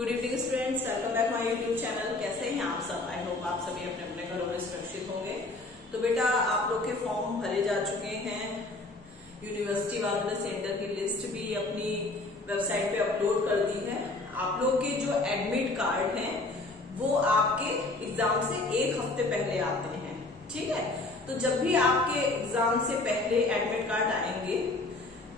Good evening students, welcome back my YouTube channel. कैसे हैं आप सब? आई होप आप सभी अपने अपने घरों में सुरक्षित होंगे। तो बेटा, आप लोग के फॉर्म भरे जा चुके हैं। यूनिवर्सिटी वालों ने सेंटर की लिस्ट भी अपनी वेबसाइट पे अपलोड कर दी है। आप लोग के जो एडमिट कार्ड हैं वो आपके एग्जाम से एक हफ्ते पहले आते हैं, ठीक है। तो जब भी आपके एग्जाम से पहले एडमिट कार्ड आएंगे,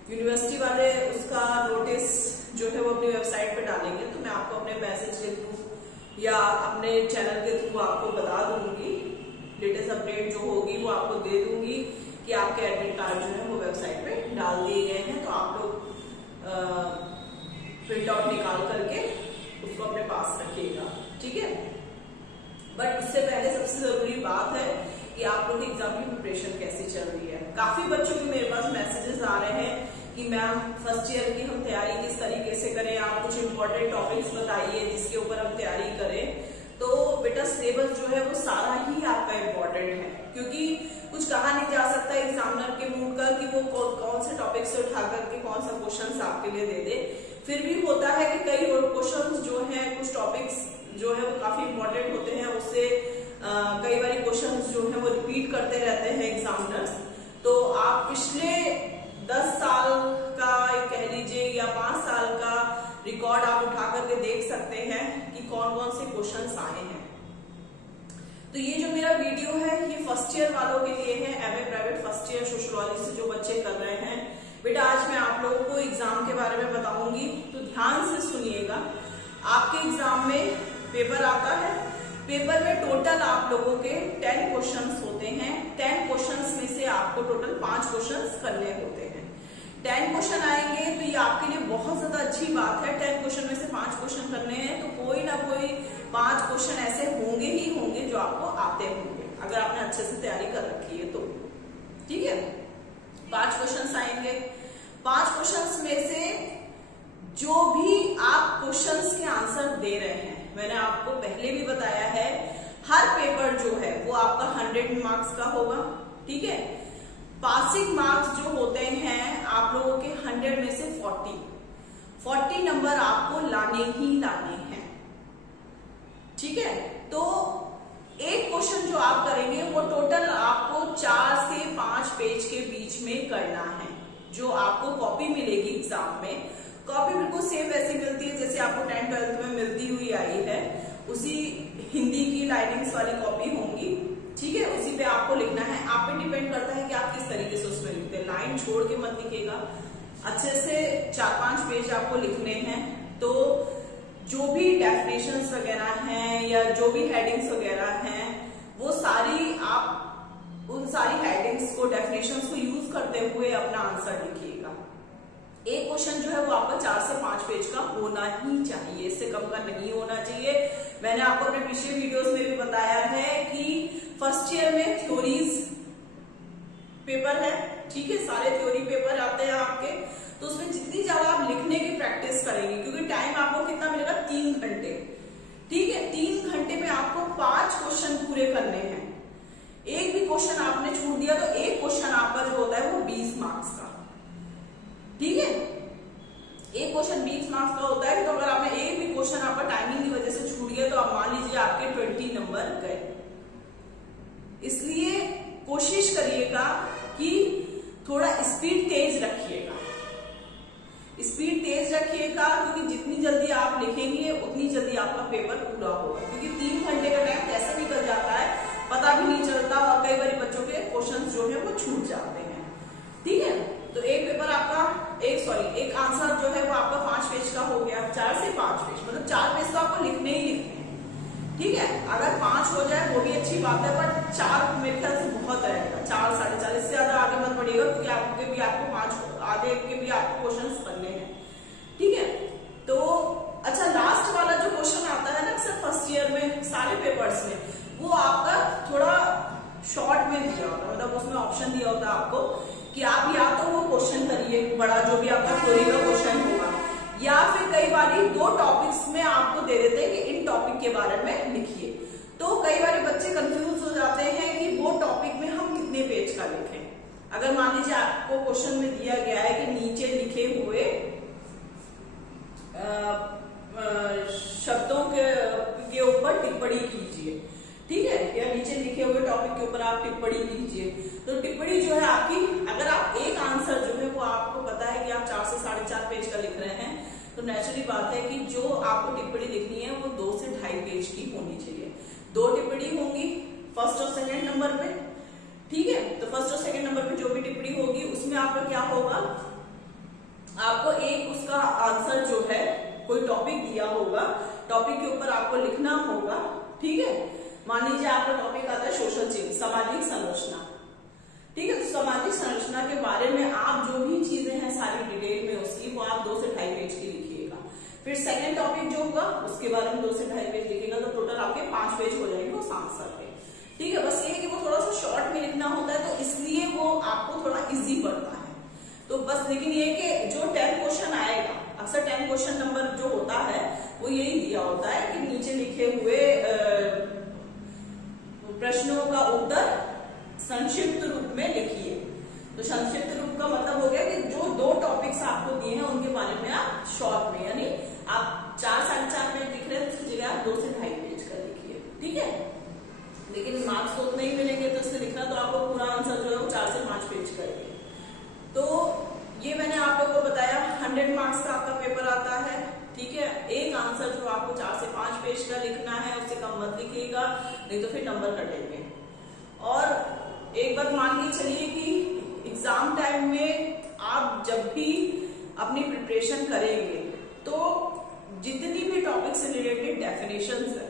यूनिवर्सिटी वाले उसका नोटिस जो है वो अपनी वेबसाइट पे डालेंगे। तो मैं आपको अपने मैसेज के थ्रू या अपने चैनल के थ्रू आपको बता दूंगी, लेटेस्ट अपडेट जो होगी वो आपको दे दूंगी कि आपके एडमिट कार्ड जो है वो वेबसाइट पे डाल दिए गए हैं। तो आप लोग प्रिंट आउट निकाल करके उसको अपने पास रखिएगा, ठीक है। बट उससे पहले सबसे जरूरी बात है कि आप लोग एग्जाम की प्रिपरेशन कैसी चल रही है। काफी बच्चों के मेरे पास मैसेजेस आ रहे हैं कि मैम फर्स्ट ईयर की हम तैयारी किस तरीके से करें, आप कुछ इंपॉर्टेंट टॉपिक्स बताइए जिसके ऊपर हम तैयारी करें। तो बेटा, सिलेबस जो है वो सारा ही आपका इम्पोर्टेंट है, क्योंकि कुछ कहा नहीं जा सकता एग्जामिनर के मूड का कि वो कौन से टॉपिक से उठा करके कौन सा क्वेश्चन आपके लिए दे दे। फिर भी होता है कि कई क्वेश्चन जो है, कुछ टॉपिक्स जो है वो काफी इंपॉर्टेंट होते हैं, उससे कई बार क्वेश्चन जो है वो रिपीट करते रहते हैं एग्जामिनर्स। तो आप पिछले 10 साल का कह लीजिए या 5 साल का रिकॉर्ड आप उठा करके देख सकते हैं कि कौन कौन से क्वेश्चंस आए हैं। तो ये जो मेरा वीडियो है ये फर्स्ट ईयर वालों के लिए है, MA private first year sociology से जो बच्चे कर रहे हैं। बेटा, आज मैं आप लोगों को एग्जाम के बारे में बताऊंगी, तो ध्यान से सुनिएगा। आपके एग्जाम में पेपर आता है, पेपर में टोटल आप लोगों के 10 क्वेश्चंस होते हैं। 10 क्वेश्चंस में से आपको टोटल 5 क्वेश्चंस करने होते हैं। 10 क्वेश्चन आएंगे तो ये आपके लिए बहुत ज्यादा अच्छी बात है। 10 क्वेश्चन में से 5 क्वेश्चन करने हैं, तो कोई ना कोई 5 क्वेश्चन ऐसे होंगे ही होंगे जो आपको आते होंगे, अगर आपने अच्छे से तैयारी कर रखी है तो, ठीक है। 5 क्वेश्चन आएंगे। 5 क्वेश्चन में से जो भी आप क्वेश्चन के आंसर दे रहे हैं, मैंने आपको पहले भी बताया है, हर पेपर जो है वो आपका 100 मार्क्स का होगा, ठीक है। पासिंग मार्क्स जो होते हैं आप लोगों के 100 में से 40 नंबर आपको लाने ही लाने हैं, ठीक है। तो एक क्वेश्चन जो आप करेंगे वो टोटल आपको 4 से 5 पेज के बीच में करना है। जो आपको कॉपी मिलेगी एग्जाम में, कॉपी बिल्कुल सेम वैसी मिलती है जैसे आपको 10th 12th में मिलती हुई आई है। उसी हिंदी की लाइनिंग्स वाली कॉपी होंगी, ठीक है। उसी पे आपको लिखना है। आप पे डिपेंड करता है कि आप किस तरीके से उसमें लिखते हैं। लाइन छोड़ के मत लिखिएगा, अच्छे से 4-5 पेज आपको लिखने हैं। तो जो भी डेफिनेशंस वगैरह हैं या जो भी हेडिंग्स वगैरह हैं, वो सारी आप उन सारी हेडिंग्स को, डेफिनेशंस को यूज करते हुए अपना आंसर लिखिएगा। एक क्वेश्चन जो है वो आपका 4 से 5 पेज का होना ही चाहिए, इससे कम का नहीं होना चाहिए। मैंने आपको अपने पिछले वीडियोस में भी बताया है कि फर्स्ट ईयर में थ्योरीज पेपर है, ठीक है। सारे थ्योरी पेपर आते हैं आपके, तो उसमें जितनी ज्यादा आप लिखने की प्रैक्टिस करेंगे, क्योंकि टाइम आपको कितना मिलेगा, 3 घंटे, ठीक है। 3 घंटे में आपको 5 क्वेश्चन पूरे करने हैं। एक भी क्वेश्चन आपने छूट दिया तो एक क्वेश्चन आपका जो होता है वो 20 मार्क्स का, ठीक है। एक क्वेश्चन 20 मार्क्स का होता है। तो अगर आपने एक भी क्वेश्चन आपका टाइमिंग की वजह से छूट गया तो आप मान लीजिए आपके 20 नंबर गए। इसलिए कोशिश करिएगा कि थोड़ा स्पीड तेज रखिएगा, स्पीड तेज रखिएगा, क्योंकि जितनी जल्दी आप लिखेंगे उतनी जल्दी आपका पेपर पूरा होगा। क्योंकि 3 घंटे का टाइम कैसे निकल जाता है पता भी नहीं चलता, और कई बार बच्चों के क्वेश्चन जो है वो छूट जाते हैं, ठीक है। तो एक पेपर आपका एक आंसर जो है वो आपका 5 पेज का हो गया। 4 से 5 पेज मतलब 4 पेज तो आपको लिखने ही लिखने हैं, ठीक है। अगर 5 हो जाए वो भी अच्छी बात है, पर 4 मेरे ख्याल से बहुत रहेगा। 4 साढ़े 4 इससे ज्यादा आगे मत बढ़िएगा, क्योंकि आपको 5 आगे के भी आपको क्वेश्चन करने हैं, ठीक है। तो अच्छा, लास्ट वाला जो क्वेश्चन आता है ना अक्सर फर्स्ट ईयर में सारे पेपर्स में, वो आपका थोड़ा शॉर्ट में दिया होता है, मतलब उसमें ऑप्शन दिया होता है आपको कि आप या तो वो क्वेश्चन करिए बड़ा, जो भी आपका थ्योरी का क्वेश्चन होगा, या फिर कई बार 2 टॉपिक्स में आपको दे देते हैं कि इन टॉपिक के बारे में लिखिए। तो कई बार बच्चे कंफ्यूज हो जाते हैं कि वो टॉपिक में हम कितने पेज का लिखें। अगर मान लीजिए आपको क्वेश्चन में दिया गया है कि नीचे लिखे हुए टिप्पणी कीजिए, ठीक है, या नीचे लिखे हुए टॉपिक के ऊपर आप टिप्पणी कीजिए। तो टिप्पणी जो है आपकी, अगर आप एक आंसर जो है वो आपको पता है कि आप 4 से 4.5 पेज का लिख रहे हैं, तो नेचुरली बात है कि जो आपको टिप्पणी लिखनी है वो 2 से 2.5 पेज की होनी चाहिए। 2 टिप्पणी होंगी फर्स्ट और सेकंड नंबर पे, ठीक है। तो फर्स्ट और सेकंड नंबर पे जो भी टिप्पणी होगी उसमें आपका क्या होगा, आपको एक उसका आंसर जो है, कोई टॉपिक दिया होगा, टॉपिक के ऊपर आपको लिखना होगा, ठीक है। मान लीजिए आपका टॉपिक आता है सोशल चेंज, सामाजिक संरचना, ठीक है। तो सामाजिक संरचना के बारे में आप जो भी चीजें हैं सारी डिटेल में उसकी, वो आप 2 से 2.5 पेज की लिखिएगा। फिर सेकंड टॉपिक जो होगा उसके बारे में 2 से 2.5 पेज लिखिएगा, तो टोटल आपके 5 पेज हो जाएंगे उस आंसर के, ठीक है। बस ये कि वो थोड़ा सा शॉर्ट में लिखना होता है, तो इसलिए वो आपको थोड़ा इजी पड़ता है। तो बस लेकिन ये कि जो 10 क्वेश्चन आएगा, अक्सर 10 क्वेश्चन नंबर जो होता है वो यही दिया होता है कि नीचे लिखे हुए प्रश्नों का उत्तर संक्षिप्त रूप में लिखिए। तो संक्षिप्त रूप का मतलब हो गया कि जो 2 टॉपिक्स आपको दिए हैं उनके बारे में आप शॉर्ट में, यानी आप 4 से 4.5 पेज लिख रहे हैं, उसकी जगह आप 2 से 2.5 पेज का लिखिए, ठीक है। लेकिन मार्क्स तो नहीं मिलेंगे, तो इससे लिखना तो आपको पूरा आंसर जो है वो 4 से 5 पेज करेंगे। तो ये मैंने आप लोगों को बताया 100 मार्क्स का आपका पेपर आता है, ठीक है। एक आंसर जो आपको 4 से 5 पेज का लिखना है, उससे कम मत लिखिएगा, नहीं तो फिर नंबर कटेंगे। और एक बात मान के चलिए कि एग्जाम टाइम में आप जब भी अपनी प्रिपरेशन करेंगे तो जितनी भी टॉपिक से रिलेटेड डेफिनेशंस है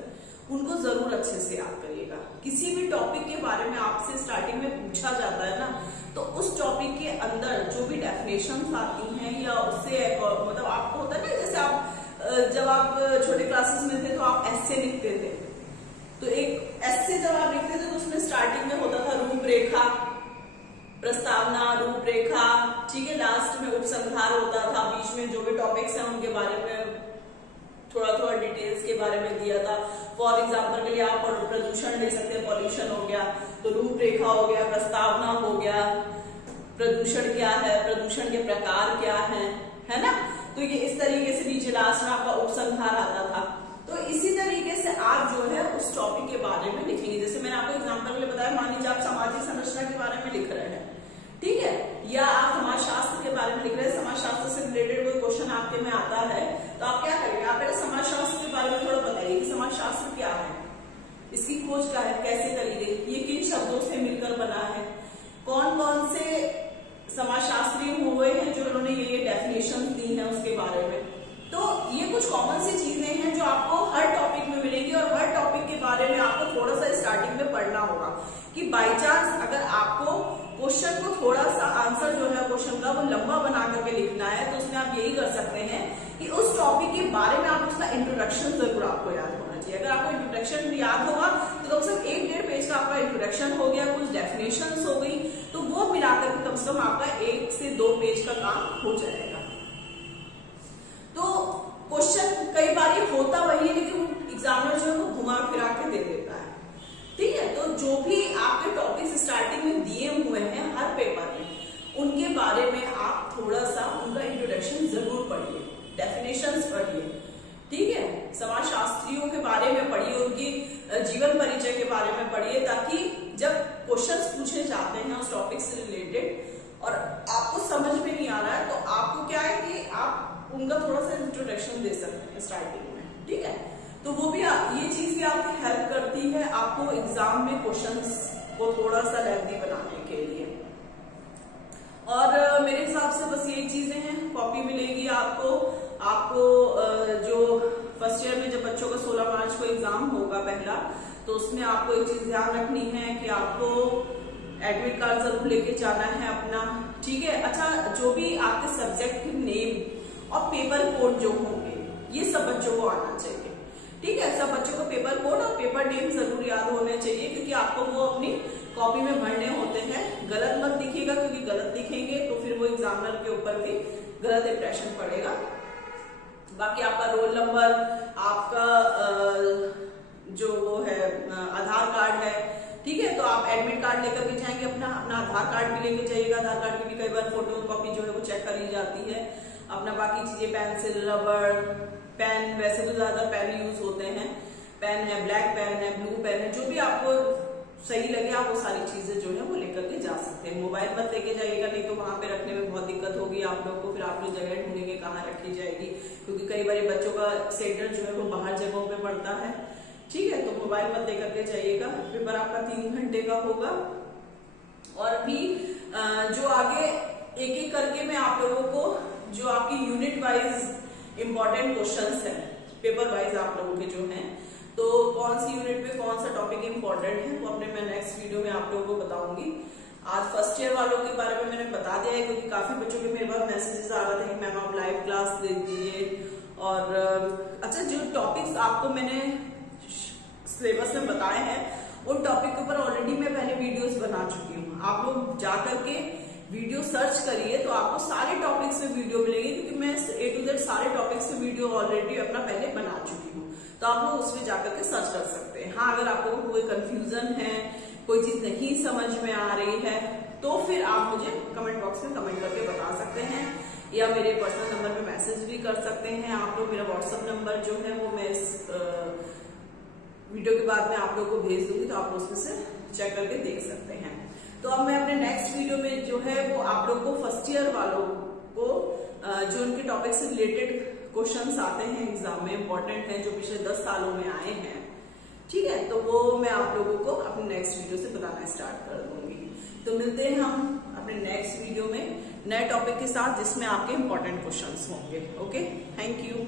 उनको जरूर अच्छे से याद करिएगा। किसी भी टॉपिक के बारे में आपसे स्टार्टिंग में पूछा जाता है ना, तो उस टॉपिक के अंदर जो भी डेफिनेशंस आती हैं या उससे मतलब आपको होता है ना, जैसे आप जब आप छोटे क्लासेस में थे तो आप एस्से लिखते थे, तो एक एस्से जब आप लिखते थे तो उसमें स्टार्टिंग में होता था रूपरेखा, प्रस्तावना, रूपरेखा, ठीक है। लास्ट में उपसंहार होता था, बीच में जो भी टॉपिक्स हैं उनके बारे में थोड़ा थोड़ा डिटेल्स के बारे में दिया था। फॉर एग्जाम्पल के लिए आप प्रदूषण ले सकते हैं, पॉल्यूशन हो गया, तो रूपरेखा हो गया, प्रस्तावना हो गया, प्रदूषण क्या है, प्रदूषण के प्रकार क्या है ना। तो ये इस तरीके से नीचे लास्ट में आपका उपसंहार आता था। तो इसी तरीके से आप जो है उस टॉपिक के बारे में लिखेंगे। जैसे मैंने आपको एग्जाम्पल के लिए बताया, मान लीजिए आप सामाजिक संरचना के बारे में लिख रहे हैं, ठीक है, या आप समाजशास्त्र के बारे में लिख रहे हैं, समाजशास्त्र से रिलेटेड कोई क्वेश्चन आपके में आता है, तो आप क्या करेंगे, आप पहले समाजशास्त्र के बारे में थोड़ा बताइए कि समाजशास्त्र क्या है, इसकी खोज क्या है, कैसे करी गई, ये किन शब्दों से मिलकर बना है, कौन कौन से समाजशास्त्री हुए हैं जो उन्होंने ये डेफिनेशन दी है उसके बारे में। तो ये कुछ कॉमन सी चीजें हैं जो आपको हर टॉपिक में मिलेंगी, और हर टॉपिक के बारे में आपको थोड़ा सा स्टार्टिंग में पढ़ना होगा कि बाई चांस अगर आपको क्वेश्चन को थोड़ा सा आंसर जो है क्वेश्चन का वो लंबा बना करके लिखना है, तो उसमें आप यही कर सकते हैं कि उस टॉपिक के बारे में आप उसका इंट्रोडक्शन जरूर आपको याद होना चाहिए। अगर आपको इंट्रोडक्शन भी याद होगा तो कम से कम 1-1.5 पेज का आपका इंट्रोडक्शन हो गया, कुछ डेफिनेशंस हो गई, तो वो मिलाकर कम से कम आपका 1 से 2 पेज का काम हो जाएगा। तो क्वेश्चन कई बार ये होता वही है, लेकिन एग्जामिनर जो है वो घुमा फिरा के दे देता है, ठीक है। तो जो भी आपके टॉपिक्स स्टार्टिंग में दिए हुए हैं हर पेपर में, उनके बारे में आप थोड़ा सा उनका इंट्रोडक्शन जरूर पढ़िए, डेफिनेशंस पढ़िए, ठीक है, समाजशास्त्रियों के बारे में पढ़िए, उनकी जीवन परिचय के बारे में पढ़िए, ताकि जब क्वेश्चंस पूछे जाते हैं उस टॉपिक से रिलेटेड और आपको समझ में नहीं आ रहा है, तो आपको क्या है कि आप उनका थोड़ा सा इंट्रोडक्शन दे सकते हैं स्टार्टिंग में, ठीक है। तो वो भी ये चीज भी आपकी हेल्प करती है आपको एग्जाम में क्वेश्चंस को थोड़ा सा लेंथी बनाने के लिए। और मेरे हिसाब से बस यही चीजें हैं। कॉपी मिलेगी आपको जो फर्स्ट ईयर में जब बच्चों का 16 मार्च को एग्जाम होगा पहला, तो उसमें आपको एक चीज ध्यान रखनी है कि आपको एडमिट कार्ड जरूर लेके जाना है अपना, ठीक है। अच्छा, जो भी आपके सब्जेक्ट के नेम और पेपर कोड जो होंगे ये सब बच्चों को आना चाहिए, ठीक है। सब बच्चों को पेपर कोड और पेपर नेम जरूर याद होने चाहिए, क्योंकि आपको वो अपनी कॉपी में भरने होते हैं। गलत मत लिखिएगा, क्योंकि गलत लिखेंगे तो फिर वो एग्जामिनर के ऊपर भी गलत इंप्रेशन पड़ेगा। बाकी आपका रोल नंबर, आपका जो वो है आधार कार्ड है, ठीक है, तो आप एडमिट कार्ड लेकर के जाएंगे, अपना आधार कार्ड भी लेके जाइएगा। आधार कार्ड की भी कई बार फोटो कॉपी जो है वो चेक करी जाती है। अपना बाकी चीजें पेंसिल, रबड़, पेन, वैसे तो ज्यादा पेन यूज होते हैं, पेन है, ब्लैक पेन है, ब्लू पेन है, जो भी आपको सही लगे आप वो सारी चीजें जो है वो लेकर के जा सकते हैं। मोबाइल मत लेके जाइएगा, नहीं तो वहां पे रखने में बहुत दिक्कत होगी आप लोग को, फिर आप लोग जगह ढूंढेंगे कहाँ रखी जाएगी, क्योंकि कई बार बच्चों का सेंटर जो है वो बाहर जगहों पे पड़ता है। ठीक है, तो मोबाइल मत लेकर के जाइएगा। पेपर आपका 3 घंटे का होगा और भी जो आगे एक एक करके मैं आप लोगों को जो आपकी यूनिट वाइज इंपॉर्टेंट क्वेश्चंस हैं, पेपर वाइज आप लोगों के जो हैं, तो कौन सी यूनिट में कौन सा टॉपिक इंपॉर्टेंट है वो अपने मैं नेक्स्ट वीडियो में आप लोगों को बताऊंगी। आज फर्स्ट ईयर वालों के बारे में मैंने बता दिया है, क्योंकि काफी बच्चों के मेरे पास मैसेजेस आ रहे थे कि मैम आप लाइव क्लास दे दीजिए। और अच्छा, जो टॉपिक्स आपको मैंने सिलेबस में बताए हैं उन टॉपिक के ऊपर ऑलरेडी मैं पहले वीडियोस बना चुकी हूँ। आप लोग जाकर के वीडियो सर्च करिए तो आपको सारे टॉपिक्स में वीडियो मिलेंगे, क्योंकि मैं A to Z सारे टॉपिक्स में वीडियो ऑलरेडी अपना पहले बना चुकी हूँ, तो आप लोग उसमें जाकर के सर्च कर सकते हैं। हाँ, अगर आप लोगों को कोई कंफ्यूजन है, कोई चीज नहीं समझ में आ रही है, तो फिर आप मुझे कमेंट बॉक्स में कमेंट करके बता सकते हैं, या मेरे पर्सनल नंबर पे मैसेज भी कर सकते हैं आप लोग। मेरा व्हाट्सएप नंबर जो है वो मैं इस वीडियो के बाद में आप लोग को भेज दूंगी, तो आप उसमें से चेक करके देख सकते हैं। तो अब मैं अपने नेक्स्ट वीडियो में जो है वो आप लोग को फर्स्ट ईयर वालों को जो उनके टॉपिक से रिलेटेड क्वेश्चंस आते हैं एग्जाम में, इंपॉर्टेंट हैं, जो पिछले 10 सालों में आए हैं, ठीक है, तो वो मैं आप लोगों को अपने नेक्स्ट वीडियो से बताना स्टार्ट कर दूंगी। तो मिलते हैं हम अपने नेक्स्ट वीडियो में नए टॉपिक के साथ, जिसमें आपके इंपॉर्टेंट क्वेश्चंस होंगे। Okay, thank you.